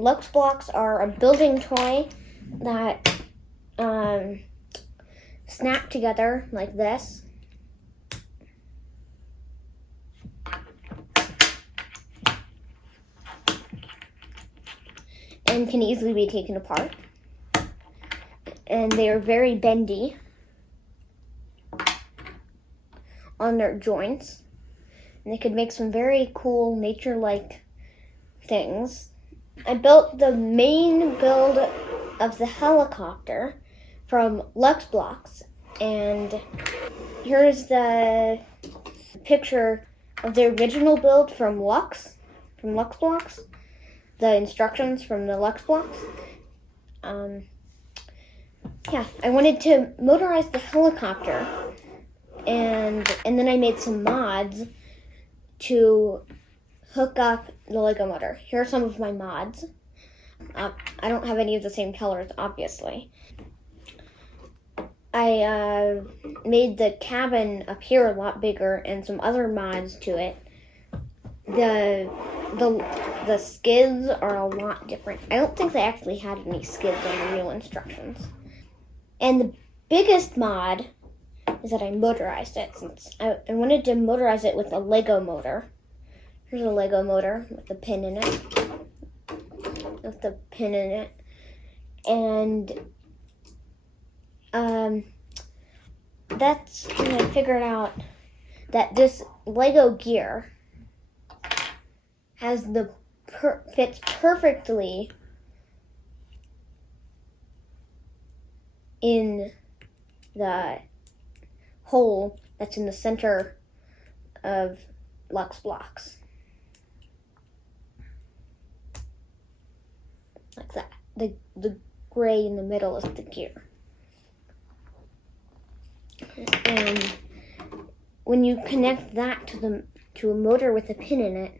Lux Blox are a building toy that snap together like this. And can easily be taken apart. And they are very bendy on their joints. And they could make some very cool nature-like things. I built the main build of the helicopter from Lux Blox, and here's the picture of the original build from Lux Blox, the instructions from the Lux Blox. Yeah, I wanted to motorize the helicopter, and then I made some mods to hook up the Lego motor. Here are some of my mods. I don't have any of the same colors, obviously. I made the cabin appear a lot bigger and some other mods to it. The skids are a lot different. I don't think they actually had any skids on the real instructions. And the biggest mod is that I motorized it, since I wanted to motorize it with a Lego motor. Here's a Lego motor with a pin in it. And that's when I figured out that this Lego gear has fits perfectly in the hole that's in the center of Lux Blox. Like that. The gray in the middle is the gear. And when you connect that to a motor with a pin in it,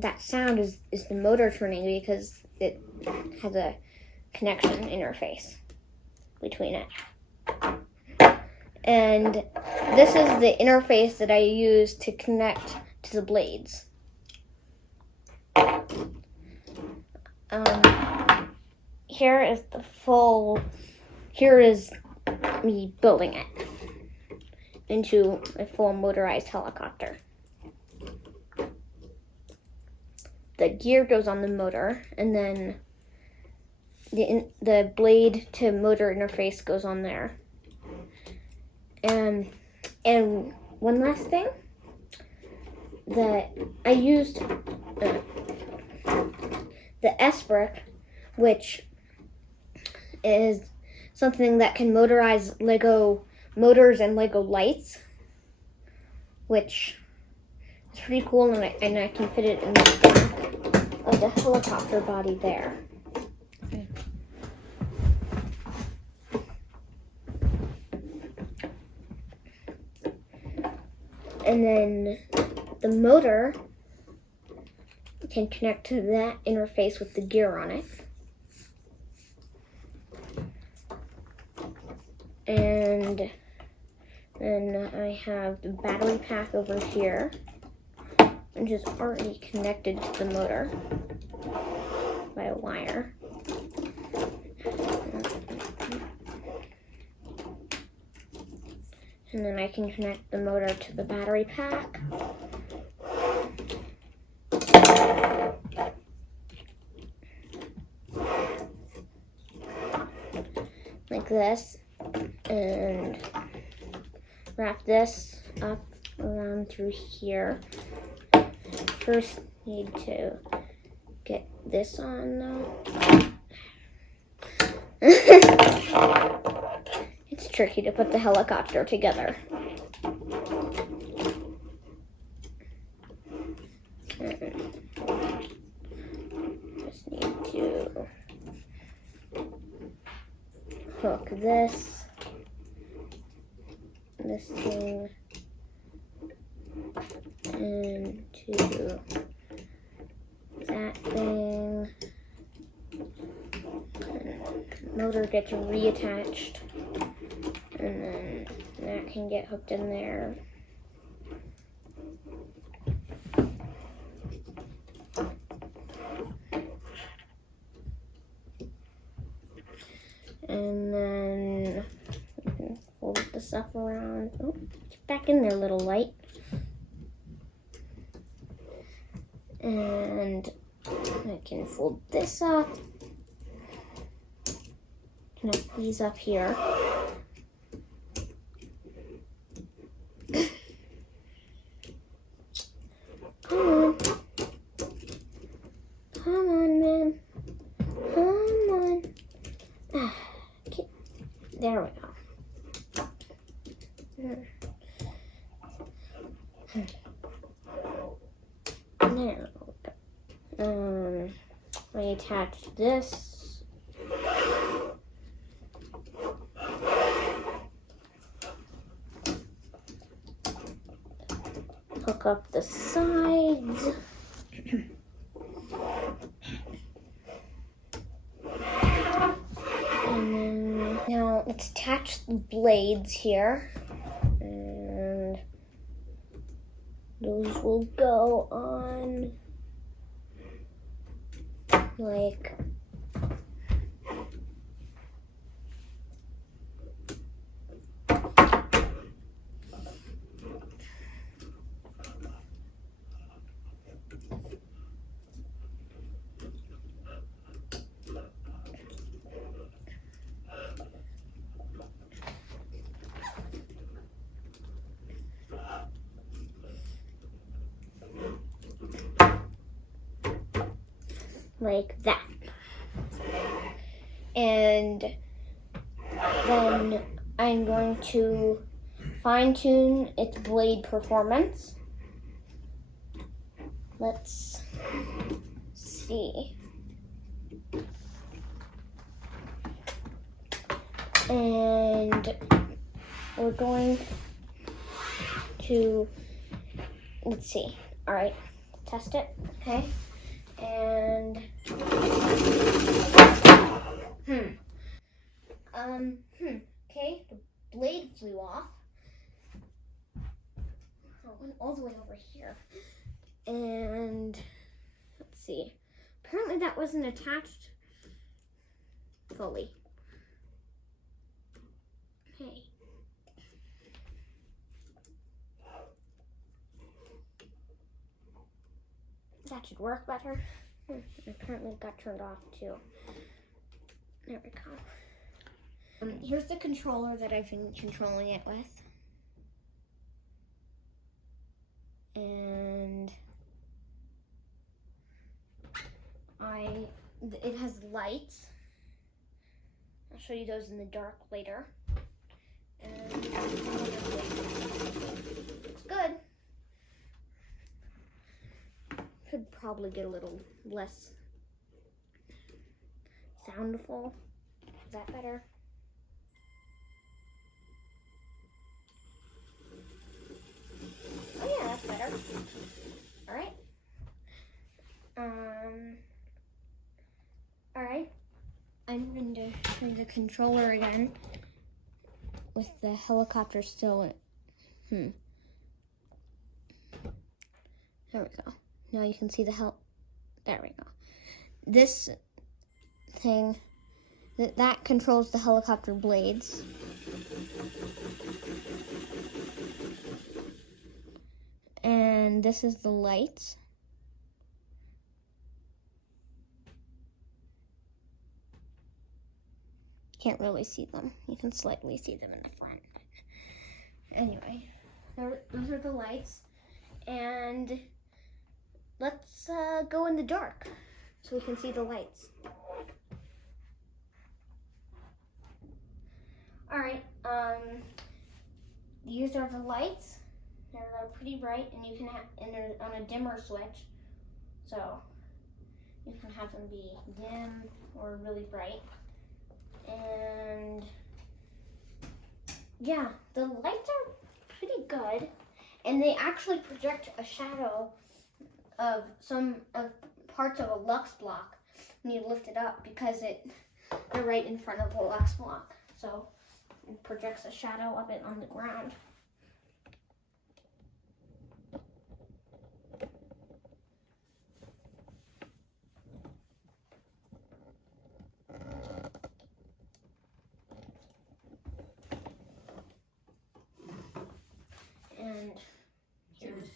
that sound is the motor turning, because it has a connection interface between it. And this is the interface that I use to connect to the blades. Here is me building it into a full motorized helicopter. The gear goes on the motor, and then the blade to motor interface goes on there. And one last thing, that I used the SBrick, which is something that can motorize Lego motors and Lego lights, which is pretty cool, and I can fit it in the back of the helicopter body there. And then the motor can connect to that interface with the gear on it. And then I have the battery pack over here, which is already connected to the motor by a wire. And then I can connect the motor to the battery pack. Like this. And wrap this up around through here. First, need to get this on though. It's tricky to put the helicopter together. Just need to hook this thing into that thing. And motor gets reattached, and then that can get hooked in there. And then you can fold this up around. Oh, it's back in there, little light. And I can fold this up. Connect these up here. Come on. Come on, man. Come on. Okay. There we go. There we go. I attach this. Hook up the sides. And then now let's attach the blades here. And those will go on like that. And then I'm going to fine-tune its blade performance. Let's see. And we're going to, let's see. All right, test it, okay? And okay, the blade flew off. Oh, it went all the way over here. And let's see. Apparently that wasn't attached fully. Okay. That should work better. Apparently it got turned off too. There we go. Here's the controller that I've been controlling it with. And it has lights. I'll show you those in the dark later. And it's good. Could probably get a little less soundful. Is that better? Oh yeah, that's better. All right. All right. I'm going to show you the controller again with the helicopter still in. There we go. Now you can see the there we go. This thing, that controls the helicopter blades. And this is the lights. Can't really see them. You can slightly see them in the front. Anyway, those are the lights. And let's go in the dark so we can see the lights. All right, these are the lights. They're pretty bright, and you can and they're on a dimmer switch, so you can have them be dim or really bright. And yeah, the lights are pretty good, and they actually project a shadow of some of parts of a Lux block when you lift it up, because they're right in front of the Lux block, so it projects a shadow of it on the ground. And here's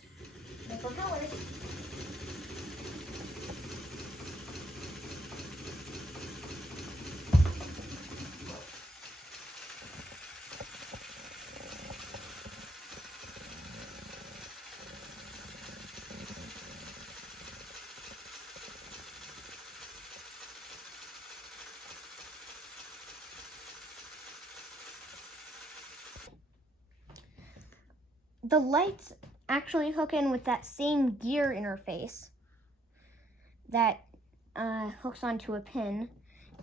the propellers. The lights actually hook in with that same gear interface that hooks onto a pin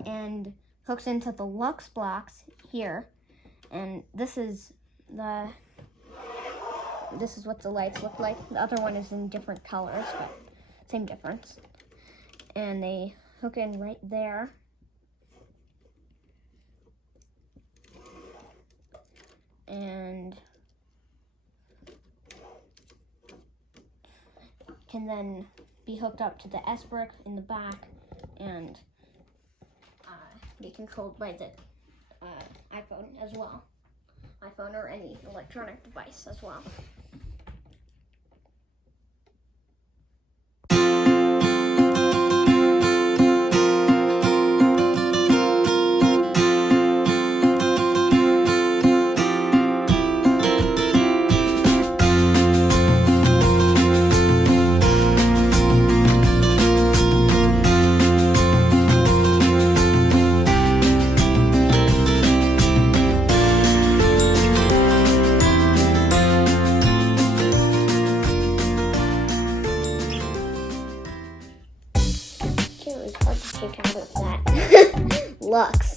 and hooks into the Lux Blox here. And this is what the lights look like. The other one is in different colors, but same difference. And they hook in right there. And can then be hooked up to the SBrick in the back and be controlled by the iPhone as well. iPhone or any electronic device as well. It was hard to take out of that Lux.